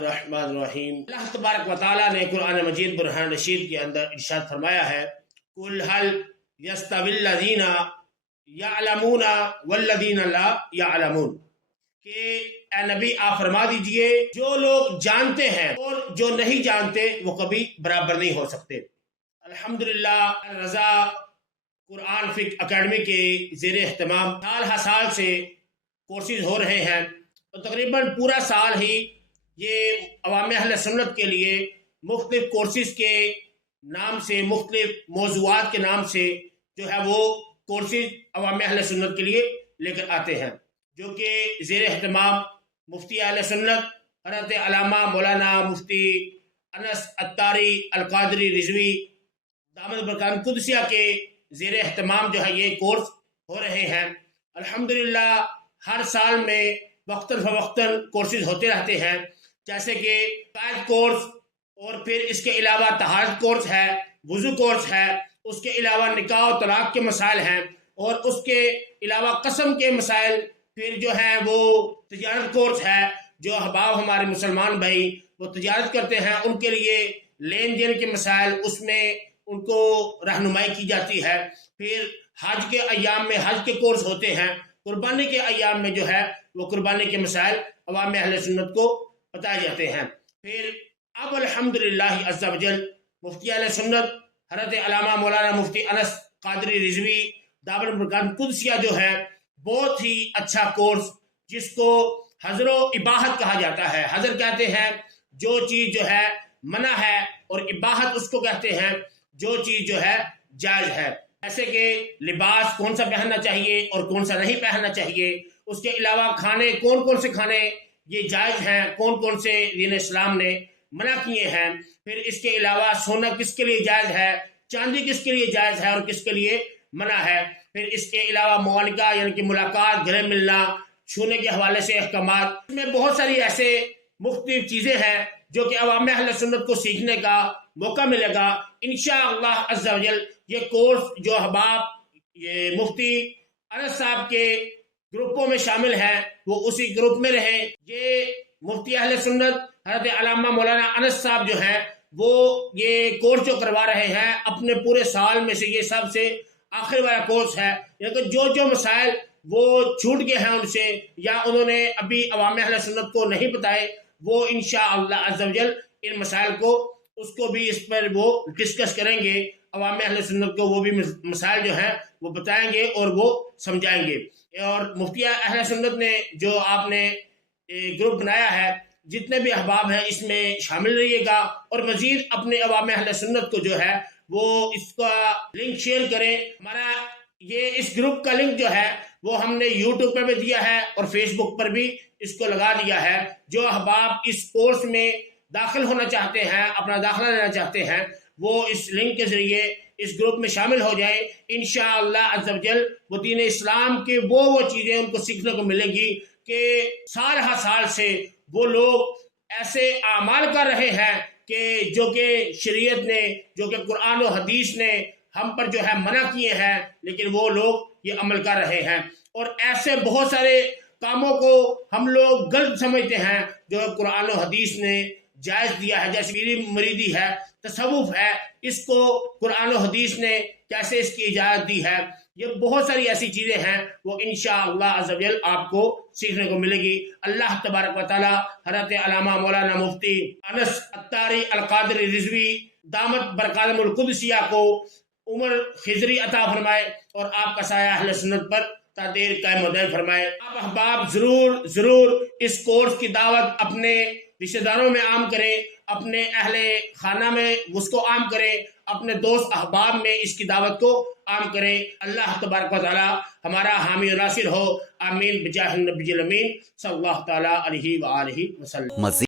الرحمن الرحیم۔ اللہ تبارک و تعالیٰ نے قرآن مجید برہان رشید کے اندر ارشاد فرمایا ہے، قُلْ هَلْ يَسْتَوِي الَّذِينَ يَعْلَمُونَ وَالَّذِينَ لَا يَعْلَمُونَ، کہ اے نبی آپ فرما دیجئے جو لوگ جانتے ہیں اور جو نہیں جانتے وہ کبھی برابر نہیں ہو سکتے۔ الحمدللہ رضا قرآن فقہ اکیڈمی کے زیر اہتمام سال ہر سال سے کورسز ہو رہے ہیں، تو تقریباً پورا سال ہی یہ عوام اہل سنت کے لیے مختلف کورسز کے نام سے، مختلف موضوعات کے نام سے جو ہے وہ کورسز عوام اہل سنت کے لیے لے کر آتے ہیں، جو کہ زیر اہتمام مفتی اہل سنت حضرت علامہ مولانا مفتی انس اتاری القادری رضوی دامت برکات قدسیہ کے زیر اہتمام جو ہے یہ کورس ہو رہے ہیں۔ الحمدللہ ہر سال میں وقتاً فوقتاً کورسز ہوتے رہتے ہیں، جیسے کہ قائد کورس، اور پھر اس کے علاوہ طہارت کورس ہے، وضو کورس ہے، اس کے علاوہ نکاح و طلاق کے مسائل ہیں، اور اس کے علاوہ قسم کے مسائل، پھر جو ہے وہ تجارت کورس ہے، جو احباب ہمارے مسلمان بھائی وہ تجارت کرتے ہیں ان کے لیے لین دین کے مسائل، اس میں ان کو رہنمائی کی جاتی ہے۔ پھر حج کے ایام میں حج کے کورس ہوتے ہیں، قربانی کے ایام میں جو ہے وہ قربانی کے مسائل عوام اہل سنت کو بتائے جاتے ہیں۔ پھر اب الحمدللہ عز و جل مفتی اہل سنت حضرت علامہ مولانا مفتی انس قادری رضوی دامت برکات قدسیہ جو ہے بہت ہی اچھا کورس، جس کو حظر و اباحت کہا جاتا ہے۔ حظر کہتے ہیں جو چیز جو ہے منع ہے، اور اباحت اس کو کہتے ہیں جو چیز جو ہے جائز ہے، ایسے کہ لباس کون سا پہننا چاہیے اور کون سا نہیں پہننا چاہیے، اس کے علاوہ کھانے کون کون سے کھانے یہ جائز ہیں، کون کون سے دین اسلام نے منع کیے ہیں، پھر اس کے علاوہ سونا کس کے لیے جائز ہے، چاندی کس کے لیے جائز ہے اور کس کے لیے منع ہے، پھر اس کے علاوہ موانکہ یعنی کہ ملاقات، گلے ملنا، چھونے کے حوالے سے احکامات، اس میں بہت ساری ایسے مختلف چیزیں ہیں جو کہ عوام اہل سنت کو سیکھنے کا موقع ملے گا انشاءاللہ عز و جل۔ یہ کورس جو احباب یہ مفتی انس صاحب کے گروپوں میں شامل ہیں وہ اسی گروپ میں رہیں۔ یہ مفتی اہل سنت حضرت علامہ مولانا انس صاحب جو ہیں وہ یہ کورس جو کروا رہے ہیں اپنے پورے سال میں سے یہ سب سے آخر والا کورس ہے، لیکن جو مسائل وہ چھوٹ گئے ہیں ان سے، یا انہوں نے ابھی عوام اہل سنت کو نہیں بتائے، وہ انشاءاللہ عز و جل ان مسائل کو اس کو بھی اس پر وہ ڈسکس کریں گے، عوام اہل سنت کو وہ بھی مسائل جو ہیں وہ بتائیں گے اور وہ سمجھائیں گے۔ اور مفتی اہل سنت نے جو آپ نے گروپ بنایا ہے، جتنے بھی احباب ہیں اس میں شامل رہیے گا، اور مزید اپنے عوام اہل سنت کو جو ہے وہ اس کا لنک شیئر کریں۔ ہمارا یہ اس گروپ کا لنک جو ہے وہ ہم نے یوٹیوب پر بھی دیا ہے اور فیس بک پر بھی اس کو لگا دیا ہے۔ جو احباب اس کورس میں داخل ہونا چاہتے ہیں، اپنا داخلہ لینا چاہتے ہیں، وہ اس لنک کے ذریعے اس گروپ میں شامل ہو جائیں انشاءاللہ عز و جل۔ وہ دین اسلام کے وہ چیزیں ان کو سیکھنے کو ملے گی کہ سال ہر سال سے وہ لوگ ایسے اعمال کر رہے ہیں کہ جو کہ شریعت نے، جو کہ قرآن و حدیث نے ہم پر جو ہے منع کیے ہیں، لیکن وہ لوگ یہ عمل کر رہے ہیں، اور ایسے بہت سارے کاموں کو ہم لوگ غلط سمجھتے ہیں جو قرآن و حدیث نے جائز دیا ہے، جیسے پیری مریدی ہے، تصوف ہے، اس کو قرآن و حدیث نے کیسے اس کی اجازت دی ہے۔ یہ بہت ساری ایسی چیزیں ہیں وہ انشاءاللہ عز و جل آپ کو سیکھنے کو ملے گی۔ اللہ تبارک و تعالی حضرت علامہ مولانا مفتی انس اتاری القادری رضوی دامت برکات القدسیہ کو عمر خضری عطا فرمائے، اور آپ کا سایہ اہل سنت پر تا دیر قائم و دائم فرمائے۔ آپ احباب ضرور اس کورس کی دعوت اپنے رشتہ داروں میں عام کریں، اپنے اہل خانہ میں اس کو عام کریں، اپنے دوست احباب میں اس کی دعوت کو عام کریں۔ اللہ تبارک و تعالی ہمارا حامی و ناصر ہو، آمین بجاہ النبی الامین صلی اللہ تعالی علیہ وآلہ وسلم۔